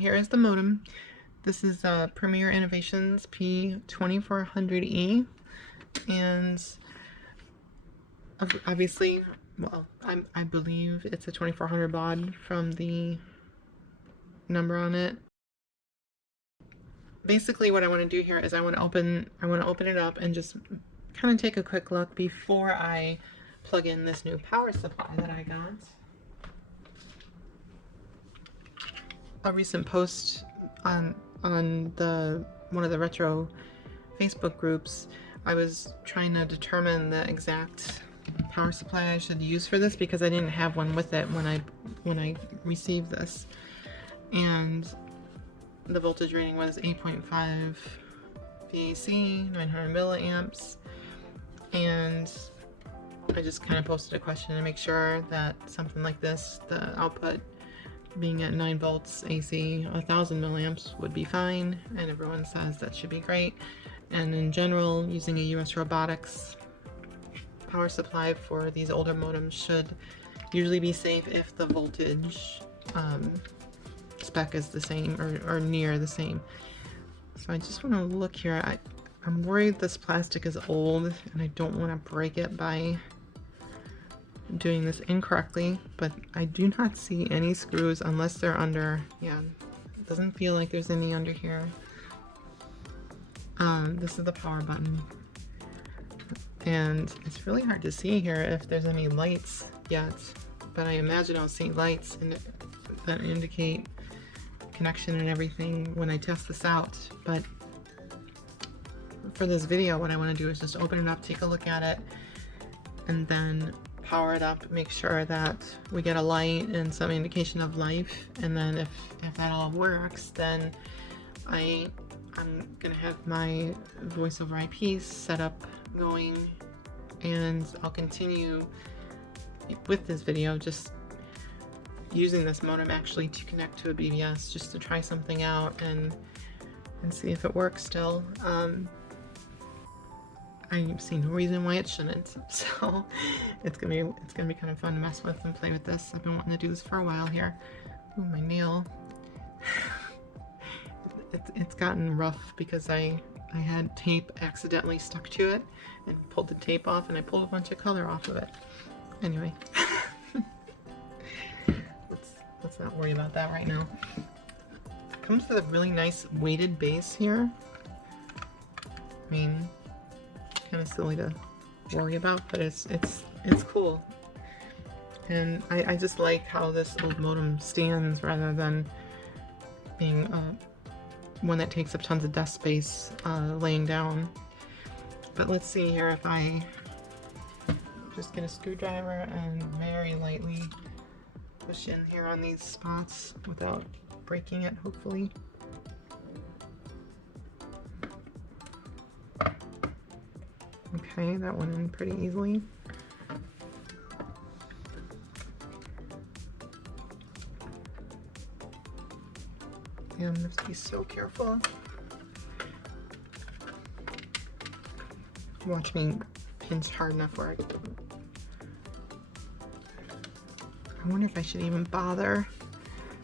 here is the modem. This is Premier Innovations P2400E, and obviously, well, I believe it's a 2400 baud from the number on it. Basically, what I want to do here is I want to open it up and just kind of take a quick look before I plug in this new power supply that I got. A recent post on one of the retro Facebook groups, I was trying to determine the exact power supply I should use for this because I didn't have one with it when I received this, and the voltage rating was 8.5 VAC, 900 milliamps, and I just kind of posted a question to make sure that something like this, the output being at 9 volts AC, 1000 milliamps would be fine, and everyone says that should be great. And in general, using a US Robotics power supply for these older modems should usually be safe if the voltage spec is the same or near the same. So I just want to look here. I'm worried this plastic is old and I don't want to break it by doing this incorrectly, but I do not see any screws unless they're under. Yeah, it doesn't feel like there's any under here. This is the power button, and it's really hard to see here if there's any lights yet, but I imagine I'll see lights that indicate connection and everything when I test this out. But for this video, what I want to do is just open it up, take a look at it, and then power it up, make sure that we get a light and some indication of life, and then if that all works, then I'm gonna have my voice over IP set up going, and I'll continue with this video just using this modem actually to connect to a BBS just to try something out and see if it works still. I see no reason why it shouldn't, so it's gonna be kind of fun to mess with and play with this. I've been wanting to do this for a while here. Ooh, my nail. It's gotten rough because I had tape accidentally stuck to it and pulled the tape off, and I pulled a bunch of color off of it. Anyway, let's not worry about that right now. It comes with a really nice weighted base here. I mean, kind of silly to worry about, but it's cool, and I just like how this old modem stands rather than being one that takes up tons of desk space laying down. But let's see here if I just get a screwdriver and very lightly push in here on these spots without breaking it, hopefully. Okay, that went in pretty easily. Yeah, I must be so careful. Watch me pinch hard enough where I wonder if I should even bother,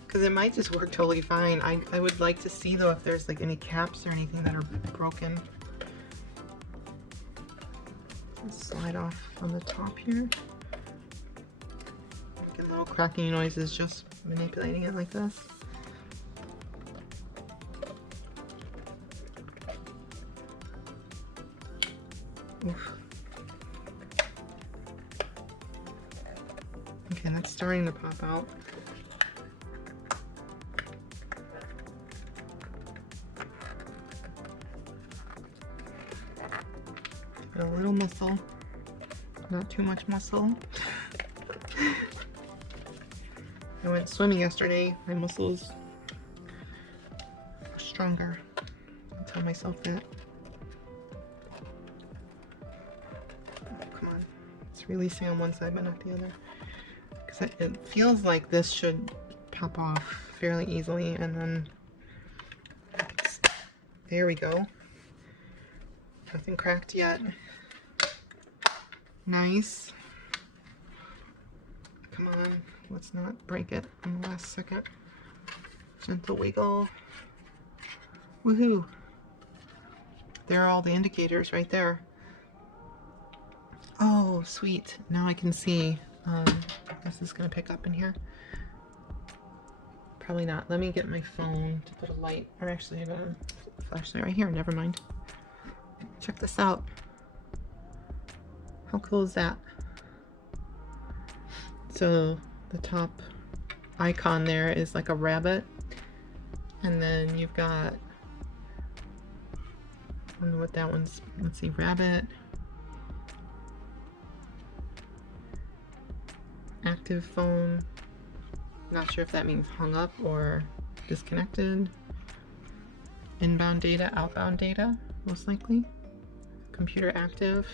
because it might just work totally fine. I would like to see though if there's like any caps or anything that are broken. Slide off on the top here. Making little cracking noises just manipulating it like this. Oof. Okay, that's starting to pop out. A little muscle, not too much muscle. I went swimming yesterday. My muscles are stronger. I'll tell myself that. Oh, come on. It's releasing on one side but not the other. Because it feels like this should pop off fairly easily, and then there we go. Nothing cracked yet. Nice. Come on, let's not break it in the last second. Gentle wiggle. Woohoo! There are all the indicators right there. Oh, sweet. Now I can see. Is this going to pick up in here? Probably not. Let me get my phone to put a light. Or actually, I got a flashlight right here. Never mind. Check this out. How cool is that? So the top icon there is like a rabbit. And then you've got, I don't know what that one's, let's see, rabbit. Active phone. Not sure if that means hung up or disconnected. Inbound data, outbound data, most likely. Computer active.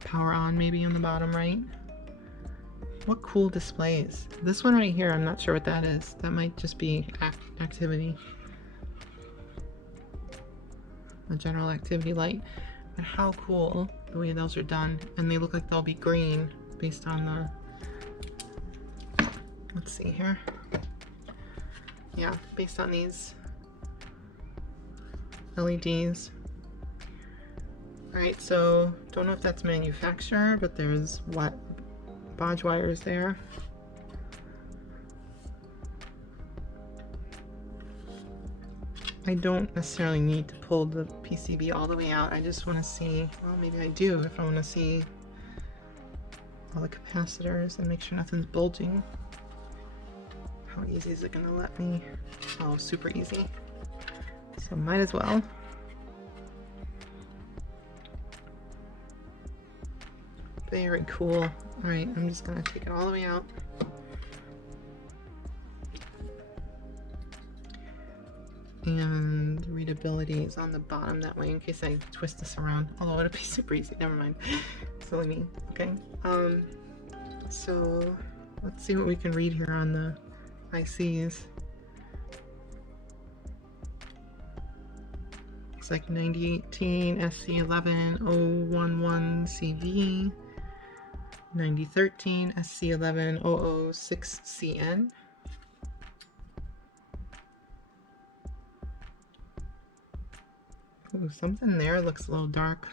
Power on maybe on the bottom right. What cool displays. This one right here, I'm not sure what that is. That might just be activity. A general activity light. But how cool the way those are done. And they look like they'll be green based on the, let's see here. Yeah, based on these LEDs. Alright, so don't know if that's manufacturer, but there's what bodge wires there. I don't necessarily need to pull the PCB all the way out. I just want to see, well, maybe I do if I want to see all the capacitors and make sure nothing's bulging. How easy is it going to let me? Oh, super easy. So might as well. Very cool. Alright, I'm just going to take it all the way out. And readability is on the bottom that way in case I twist this around. Although it'll be super easy. Never mind. Silly me. Okay. So let's see what we can read here on the ICs. It's like 9018 SC11011CV, 9013 SC11006CN. Ooh, something there looks a little dark.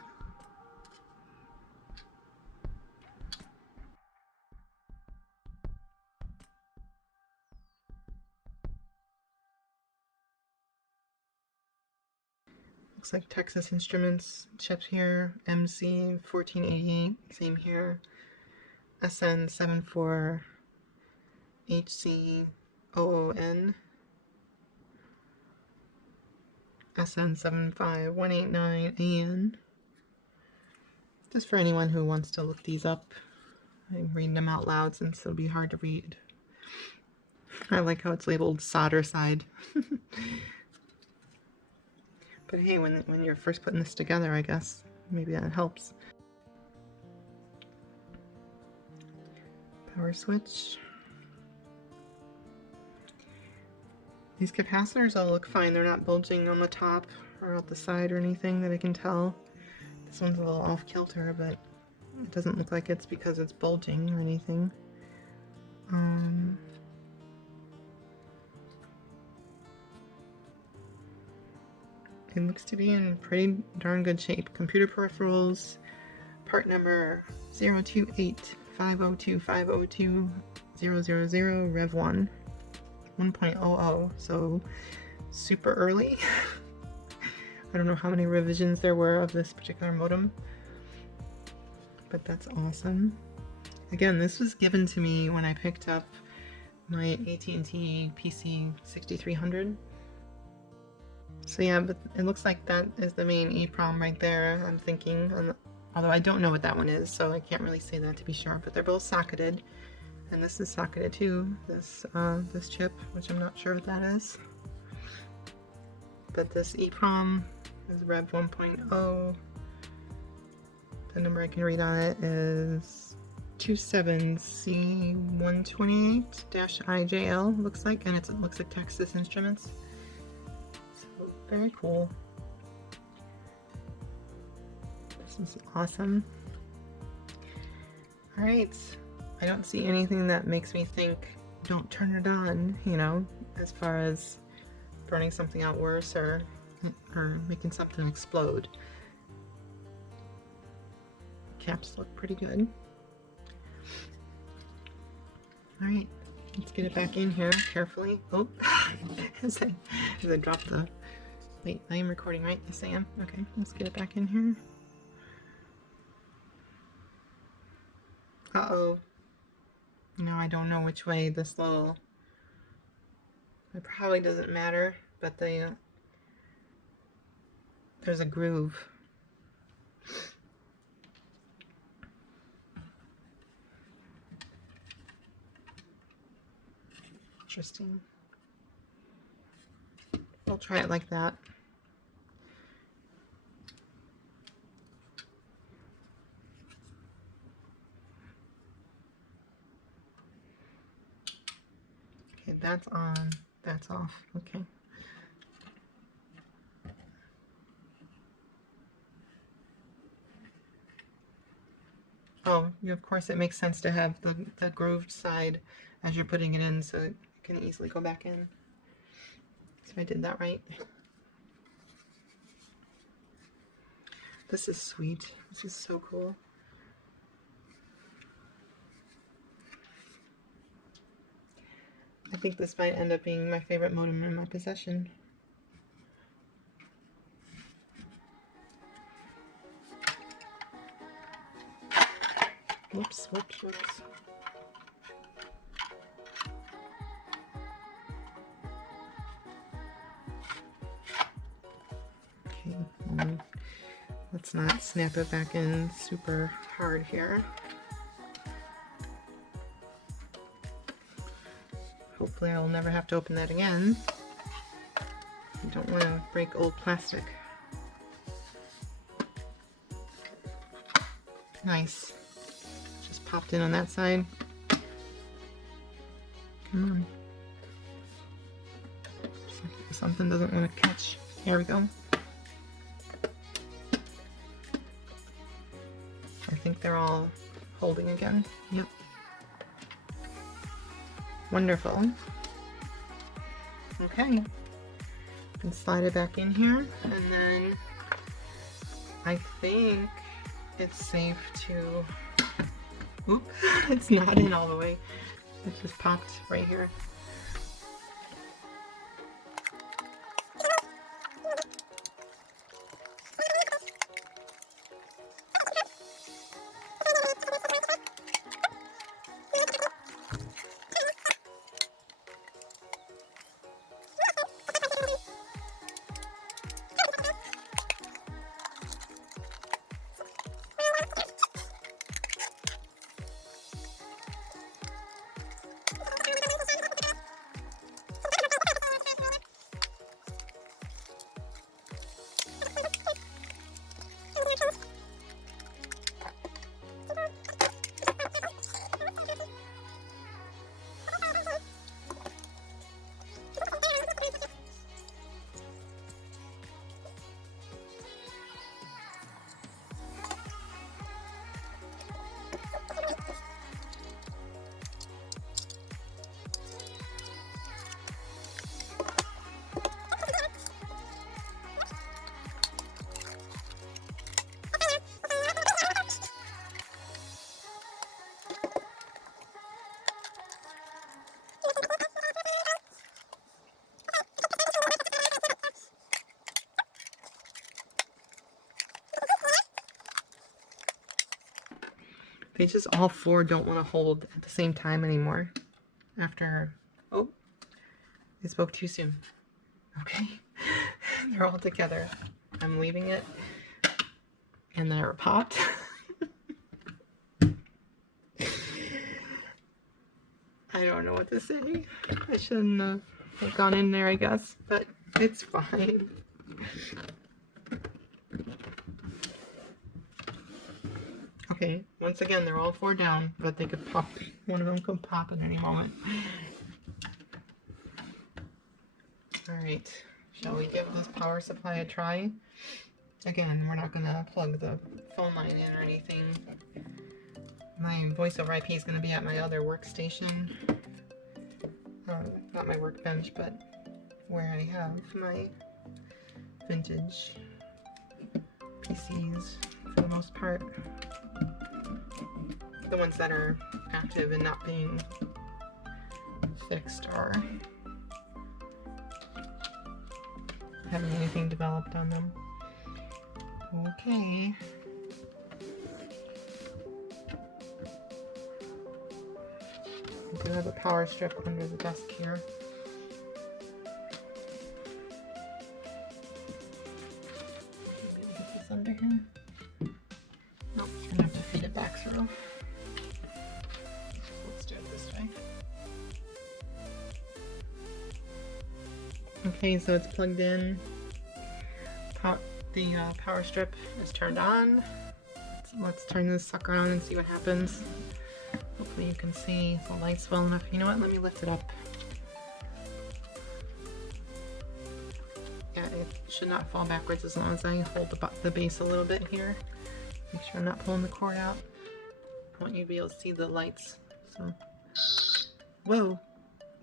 Looks like Texas Instruments chip here, MC1488, same here, SN74HCOON, SN75189AN. Just for anyone who wants to look these up. I'm reading them out loud since it'll be hard to read. I like how it's labeled solder side. But hey, when you're first putting this together, I guess maybe that helps. Power switch. These capacitors all look fine. They're not bulging on the top or out the side or anything that I can tell. This one's a little off kilter, but it doesn't look like it's because it's bulging or anything. It looks to be in pretty darn good shape. Computer peripherals, part number 028502502502000 Rev 1 1.00, so super early. I don't know how many revisions there were of this particular modem, but that's awesome. Again, this was given to me when I picked up my AT&T PC-6300. So yeah, but it looks like that is the main EEPROM right there, I'm thinking. Although I don't know what that one is, so I can't really say that to be sure. But they're both socketed, and this is socketed too. This chip, which I'm not sure what that is. But this EEPROM is Rev 1.0. The number I can read on it is 27C128-IJL. Looks like, and it looks like Texas Instruments. Very cool. This is awesome. Alright, I don't see anything that makes me think don't turn it on, you know, as far as burning something out worse or making something explode. Caps look pretty good. All right, let's get it back in here carefully. Oh, as I drop the, wait, I am recording, right? Yes, I am. Okay, let's get it back in here. Uh-oh. No, I don't know which way this little, it probably doesn't matter, but there's a groove. Interesting. We'll try it like that. Okay, that's on, that's off. Okay. Oh, of course it makes sense to have the grooved side as you're putting it in so it can easily go back in. So I did that right. This is sweet. This is so cool. I think this might end up being my favorite modem in my possession. Whoops, whoops, whoops. Okay, let's not snap it back in super hard here. Hopefully I will never have to open that again. I don't want to break old plastic. Nice. Just popped in on that side. Come on. Something doesn't want to catch. Here we go. I think they're all holding again. Yep. Wonderful. Okay. And slide it back in here, and then I think it's safe to, oop, it's not in all the way. It just popped right here. They just all four don't want to hold at the same time anymore. After, oh, I spoke too soon. Okay, they're all together. I'm leaving it, and they're popped. I don't know what to say. I shouldn't have gone in there, I guess, but it's fine. Okay, once again, they're all four down, but they could pop. One of them could pop at any moment. Alright, shall we give this power supply a try? Again, we're not going to plug the phone line in or anything. My voice over IP is going to be at my other workstation. not my workbench, but where I have my vintage PCs for the most part. The ones that are active and not being fixed or having anything developed on them. Okay. I do have a power strip under the desk here. Maybe get this under here. Nope, I'm gonna have to feed it back through. Let's do it this way. Okay, so it's plugged in. The power strip is turned on. Let's turn this sucker on and see what happens. Hopefully you can see the lights well enough. You know what? Let me lift it up. Yeah, it should not fall backwards as long as I hold the base a little bit here. Make sure I'm not pulling the cord out. I want you to be able to see the lights. So, whoa,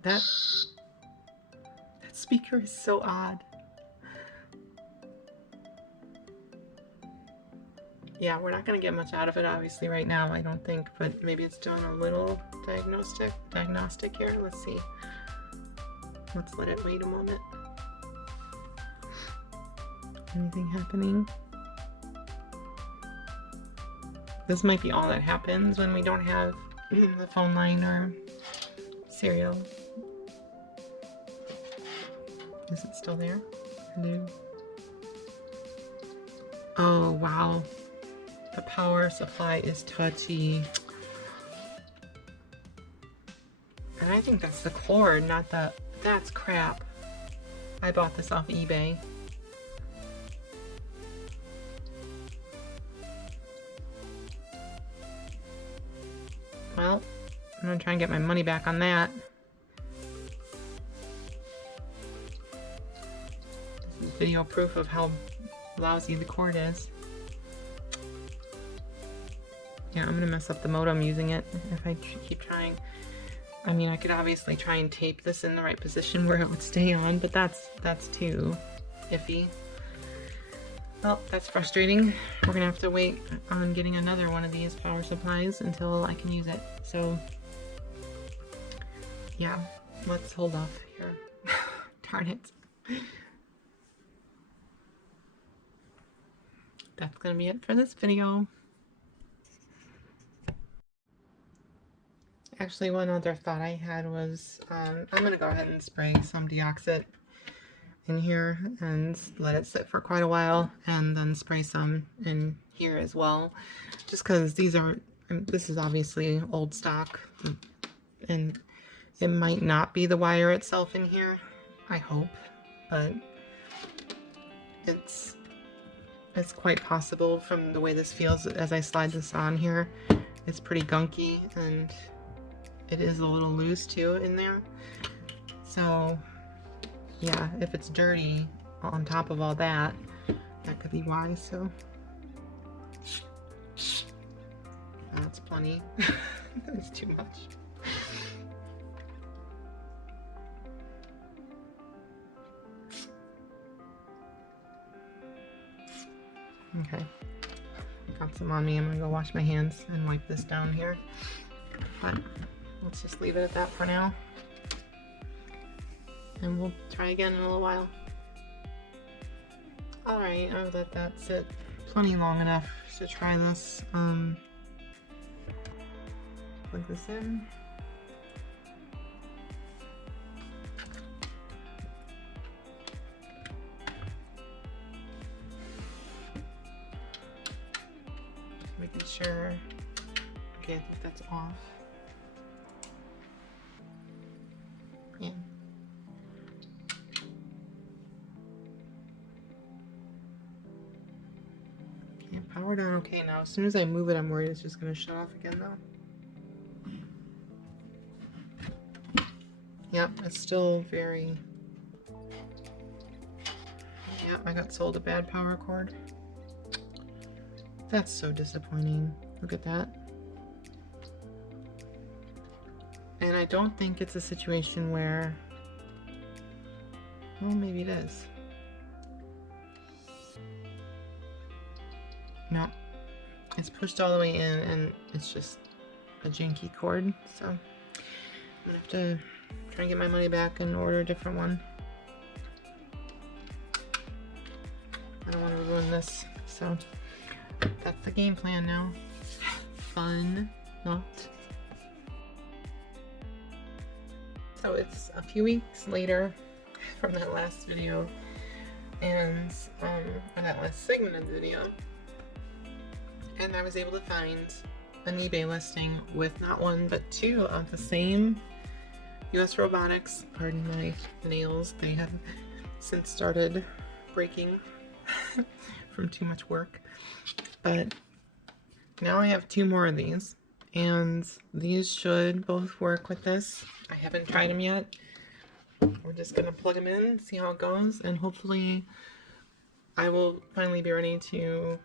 that speaker is so odd. Yeah, we're not going to get much out of it obviously right now, I don't think, but maybe it's doing a little diagnostic here. Let's see. Let's let it wait a moment. Anything happening? This might be all that happens when we don't have the phone line or serial. Is it still there? Hello? Oh, wow. The power supply is touchy. And I think that's the cord, not the... That's crap. I bought this off eBay. Well, I'm gonna try and get my money back on that. This is video proof of how lousy the cord is. Yeah, I'm gonna mess up the modem using it if I keep trying. I mean, I could obviously try and tape this in the right position where it would stay on, but that's too iffy. Well, that's frustrating. We're gonna have to wait on getting another one of these power supplies until I can use it. So, yeah, let's hold off here. Darn it. That's gonna be it for this video. Actually, one other thought I had was I'm going to go ahead and spray some deoxit in here and let it sit for quite a while, and then spray some in here as well, just because this is obviously old stock and it might not be the wire itself in here, I hope, but it's quite possible from the way this feels as I slide this on here. It's pretty gunky and it is a little loose too in there. So yeah, if it's dirty on top of all that, that could be why. So that's plenty. That's too much. Okay, got some on me. I'm gonna go wash my hands and wipe this down here, but let's just leave it at that for now, and we'll try again in a little while. Alright, I'll let that sit plenty long enough to try this. Plug this in. Making sure. Okay, I think that's off. Yeah. Okay, powered on okay now. As soon as I move it, I'm worried it's just gonna shut off again though. Yep, it's still very... Yep, I got sold a bad power cord. That's so disappointing. Look at that. And I don't think it's a situation where, well, maybe it is. No, it's pushed all the way in and it's just a janky cord. So I'm gonna have to try and get my money back and order a different one. I don't want to ruin this. So that's the game plan now. Fun, not. So it's a few weeks later from that last video, and or that last segment of the video, and I was able to find an eBay listing with not one but two of the same US Robotics. Pardon my nails, they have since started breaking from too much work, but now I have two more of these, and these should both work with this. I haven't tried them yet. We're just gonna plug them in, see how it goes, and hopefully I will finally be ready to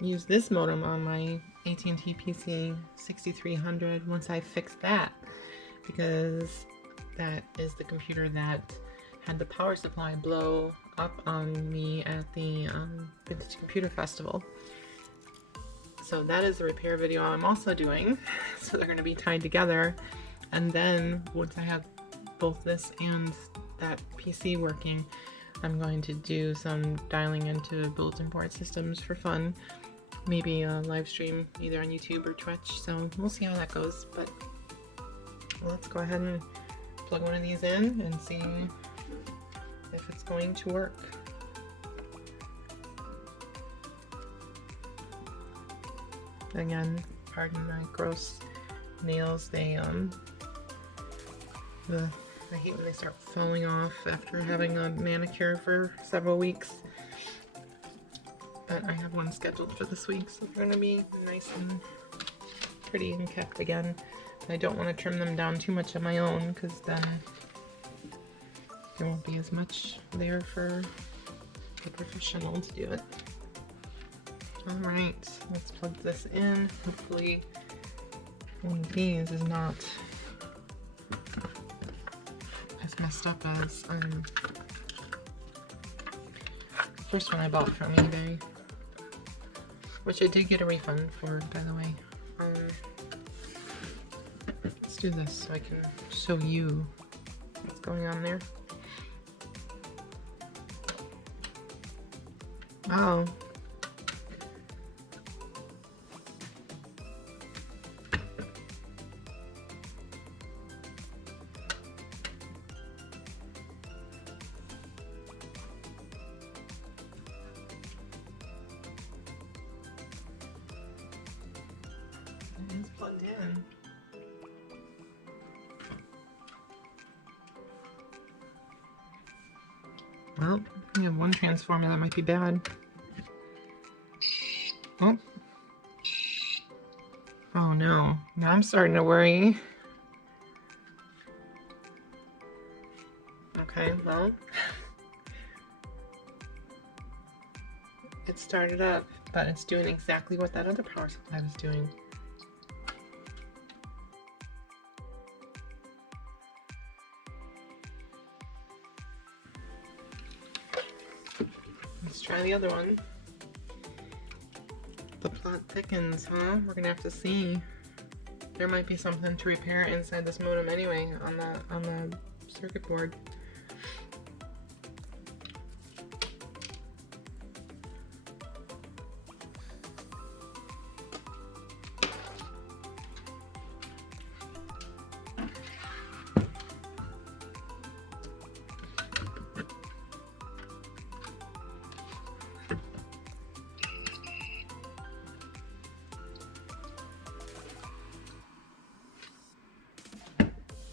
use this modem on my AT&T PC-6300 once I fix that, because that is the computer that had the power supply blow up on me at the Vintage Computer Festival. So that is the repair video I'm also doing. So they're going to be tied together, and then once I have both this and that PC working, I'm going to do some dialing into bulletin board systems for fun. Maybe a live stream either on YouTube or Twitch, so we'll see how that goes. But let's go ahead and plug one of these in and see if it's going to work. Again, pardon my gross nails, they I hate when they start falling off after having a manicure for several weeks. But I have one scheduled for this week, so they're gonna be nice and pretty and kept again. I don't want to trim them down too much on my own, because then there won't be as much there for the professional to do it. Alright, let's plug this in. Hopefully one of these is not as messed up as the first one I bought from eBay, which I did get a refund for, by the way. Let's do this so I can show you what's going on there. Oh. It's plugged in. Well, we have one transformer that might be bad. Oh. Oh no. Now I'm starting to worry. Okay, well. It started up, but it's doing exactly what that other power supply was doing. Let's try the other one. The plot thickens, huh? We're gonna have to see. There might be something to repair inside this modem anyway on the circuit board.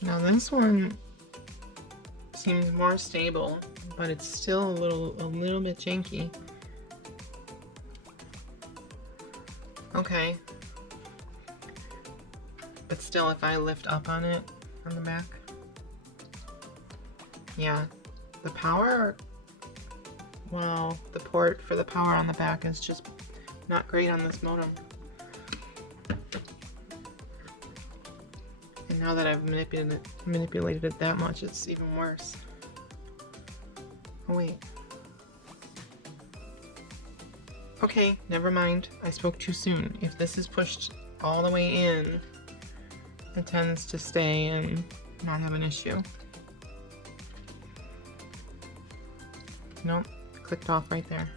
Now this one seems more stable, but it's still a little bit janky. Okay. But still, if I lift up on it, on the back, yeah, the power, well, the port for the power on the back is just not great on this modem. And And now that I've manipulated it that much, it's even worse. Oh wait. Okay, never mind. I spoke too soon. If this is pushed all the way in, it tends to stay and not have an issue. Nope, clicked off right there.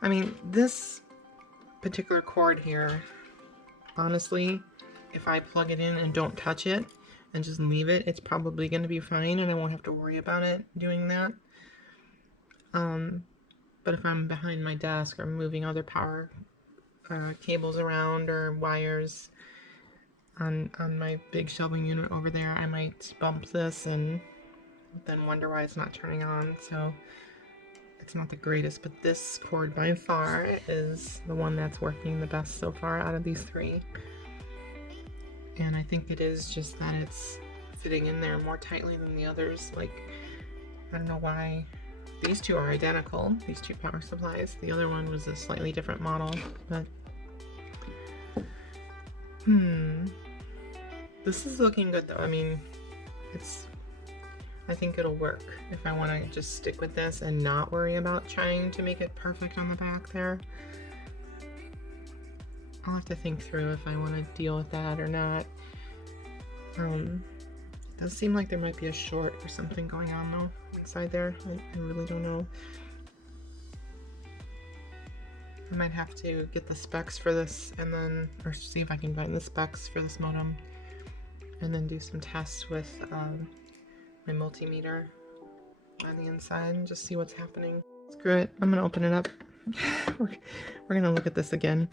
I mean, this particular cord here, honestly, if I plug it in and don't touch it and just leave it, it's probably going to be fine and I won't have to worry about it doing that. But if I'm behind my desk or moving other power cables around or wires on my big shelving unit over there, I might bump this and then wonder why it's not turning on. So it's not the greatest, but this cord by far is the one that's working the best so far out of these three. And I think it is just that it's fitting in there more tightly than the others. Like, I don't know why. These two are identical, these two power supplies. The other one was a slightly different model, but this is looking good though. I mean, I think it'll work if I want to just stick with this and not worry about trying to make it perfect on the back there. I'll have to think through if I want to deal with that or not. It does seem like there might be a short or something going on though inside there. I really don't know. I might have to get the specs for this and then, or see if I can find the specs for this modem and then do some tests with my multimeter on the inside and just see what's happening. Screw it, I'm gonna open it up. We're gonna look at this again.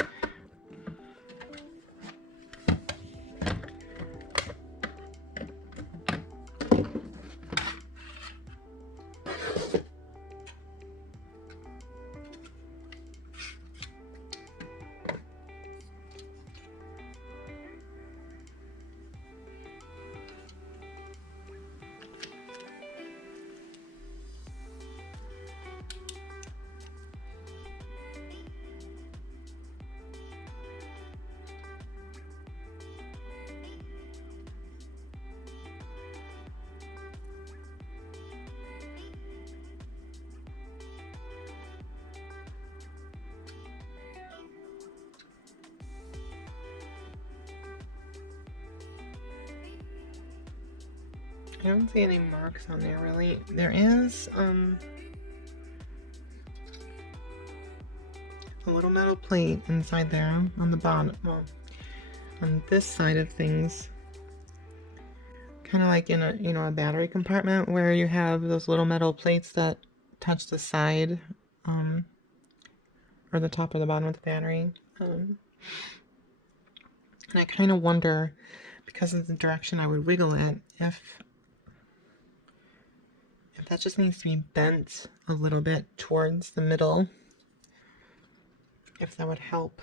I don't see any marks on there really. There is a little metal plate inside there on the bottom, well, on this side of things, kind of like in a, you know, a battery compartment where you have those little metal plates that touch the side or the top or the bottom of the battery. And I kind of wonder, because of the direction I would wiggle it, if that just needs to be bent a little bit towards the middle, if that would help.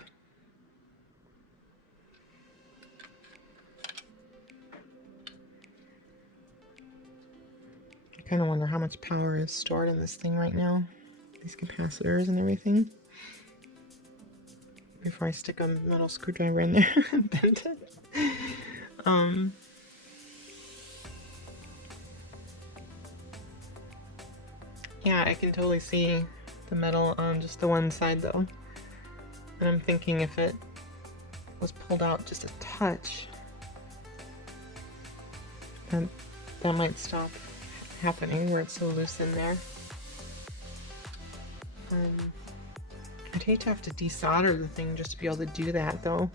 I kind of wonder how much power is stored in this thing right now, these capacitors and everything, before I stick a metal screwdriver in there and bend it. Yeah, I can totally see the metal on just the one side though. And I'm thinking if it was pulled out just a touch, then that might stop happening where it's so loose in there. I'd hate to have to desolder the thing just to be able to do that though.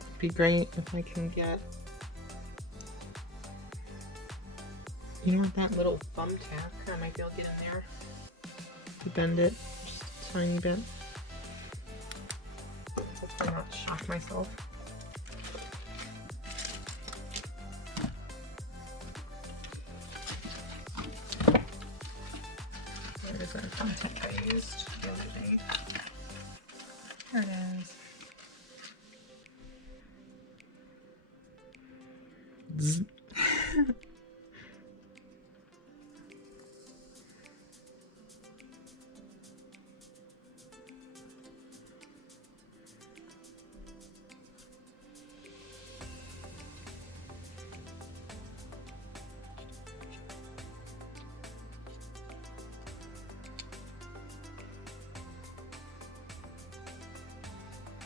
It'd be great if I can get, you know, that little thumbtack, I might be able to get in there to bend it just a tiny bit. Hopefully not shock myself. There's a thumbtack I used the other day. Here it is. Zzz.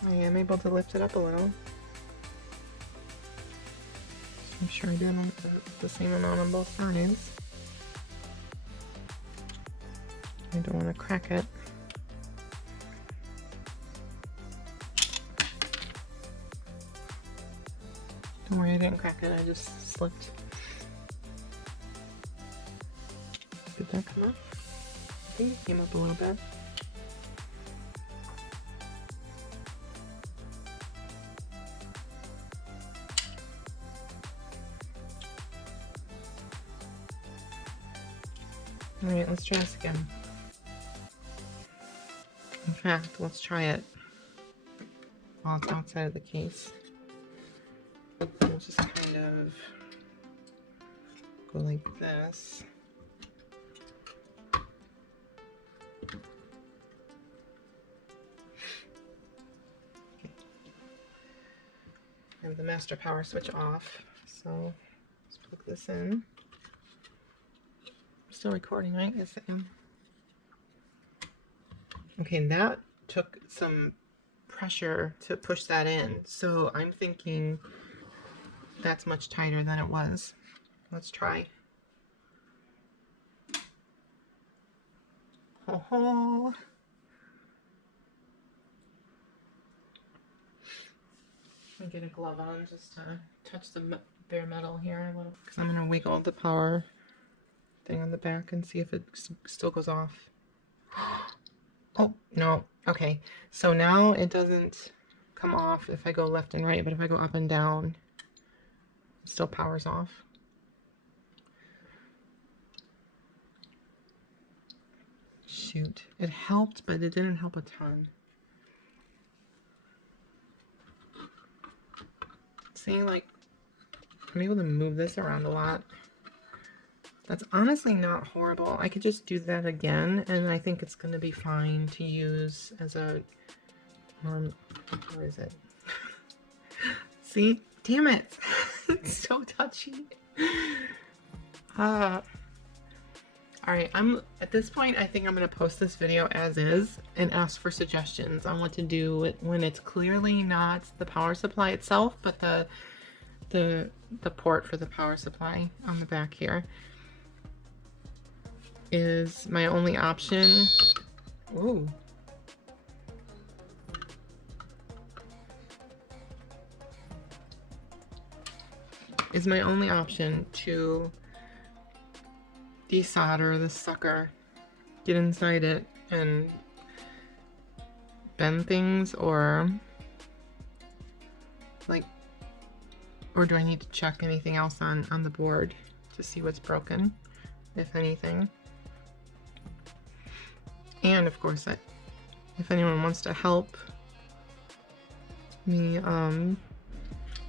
I am able to lift it up a little. I'm sure I did the same amount on both sides. I don't want to crack it. Don't worry, I didn't crack it, I just slipped. Did that come up? I think it came up a little bit. Alright, let's try this again. In fact, let's try it while it's outside of the case. We'll just kind of go like this. Okay. I have the master power switch off, so let's plug this in. Still recording, right? Yes, I am. Okay, that took some pressure to push that in, so I'm thinking that's much tighter than it was. Let's try. Oh, let me get a glove on just to touch the bare metal here a little, because I'm going to wiggle the power thing on the back and see if it still goes off. Oh, no. Okay, so now it doesn't come off if I go left and right, but if I go up and down, it still powers off. Shoot, it helped, but it didn't help a ton. See, like, I'm able to move this around a lot. That's honestly not horrible. I could just do that again, and I think it's going to be fine to use as a... where is it? See? Damn it! It's so touchy. Alright, at this point, I think I'm going to post this video as is and ask for suggestions on what to do when it's clearly not the power supply itself, but the port for the power supply on the back here is my only option. Ooh. Is my only option to desolder this sucker, get inside it, and bend things, or like, or do I need to check anything else on the board to see what's broken, if anything? And of course, if anyone wants to help me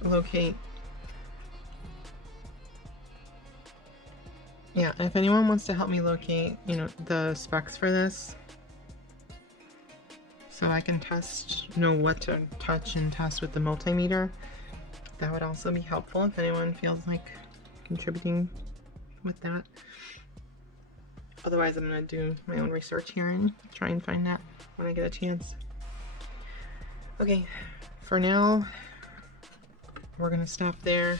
locate, yeah, if anyone wants to help me locate, you know, the specs for this, so I can test, know what to touch and test with the multimeter, that would also be helpful if anyone feels like contributing with that. Otherwise, I'm going to do my own research here and try and find that when I get a chance. Okay, for now, we're going to stop there.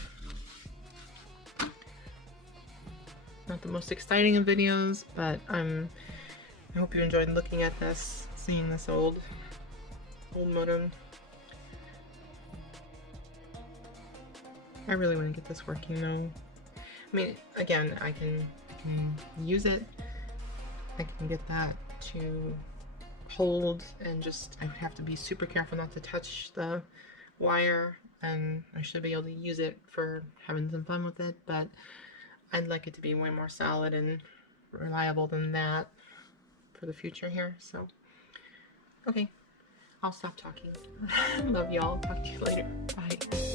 Not the most exciting of videos, but I hope you enjoyed looking at this, seeing this old modem. I really want to get this working though. I mean, again, I can use it. I can get that to hold, and just I would have to be super careful not to touch the wire, and I should be able to use it for having some fun with it, but I'd like it to be way more solid and reliable than that for the future here. So okay, I'll stop talking. Love y'all. Talk to you later. Bye.